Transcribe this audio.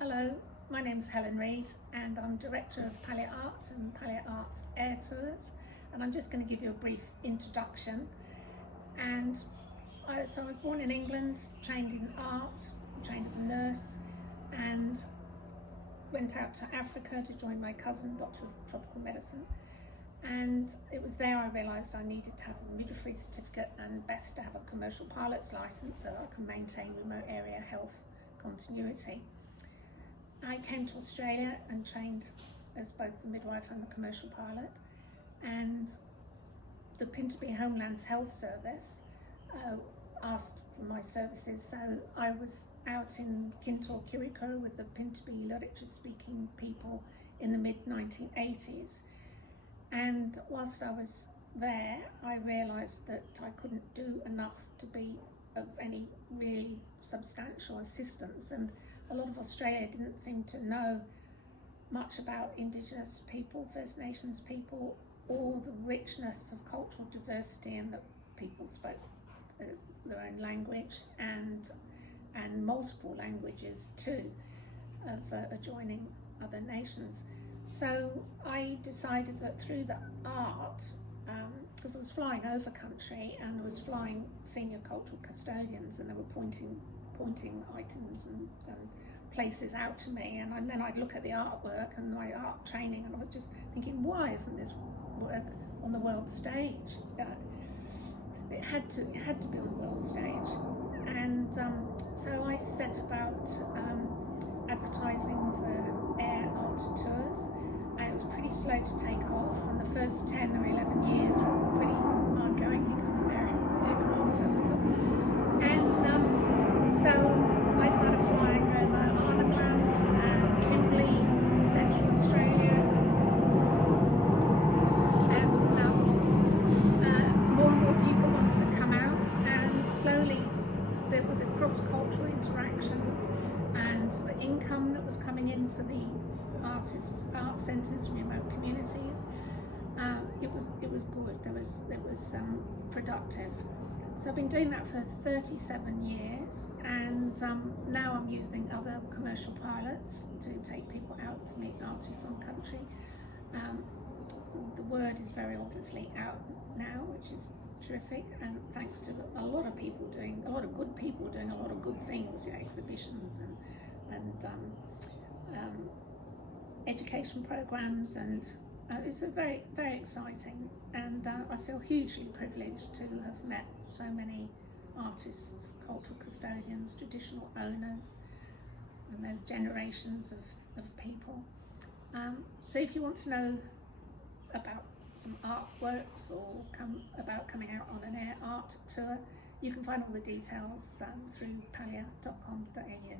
Hello, my name's Helen and I'm Director of Palya Art and Palya Art Air Tours, and I'm just going to give you a brief introduction. So I was born in England, trained in art, trained as a nurse, and went out to Africa to join my cousin, Doctor of Tropical Medicine. And it was there I realised I needed to have a midwifery certificate and best to have a commercial pilot's licence so I can maintain remote area health continuity. I came to Australia and trained as both the midwife and the commercial pilot, and the Pinterbury Homelands Health Service asked for my services, so I was out in Kintor Kiriko with the Pinterbury literature speaking people in the mid-1980s, and whilst I was there I realised that I couldn't do enough to be of any really substantial assistance, and a lot of Australia didn't seem to know much about Indigenous people, First Nations people, or the richness of cultural diversity, and that people spoke their own language and multiple languages too, of adjoining other nations. So I decided that through the art, because I was flying over country and I was flying senior cultural custodians, and they were pointing items and places out to me, and then I'd look at the artwork and my art training, and I was just thinking, why isn't this work on the world stage? It had to be on the world stage, and so I set about advertising for air art tours, and it was pretty slow to take off, and the first 10 or 11 years were pretty hard going. You got to aircraft at the top, and so I started flying over Arnhem Land and Kimberley, Central Australia, and more and more people wanted to come out, and slowly there were the cross-cultural interactions and the income that was coming into the artists' art centres, remote communities. It was good. There was productive. So I've been doing that for 37 years, and now I'm using other commercial pilots to take people out to meet artists on country. The word is very obviously out now, which is terrific, and thanks to a lot of people doing, a lot of good people doing a lot of good things, exhibitions and education programs, and it's a very, very exciting, and I feel hugely privileged to have met so many artists, cultural custodians, traditional owners, and there are generations of people. So if you want to know about some artworks or about coming out on an air art tour, you can find all the details through palya.com.au.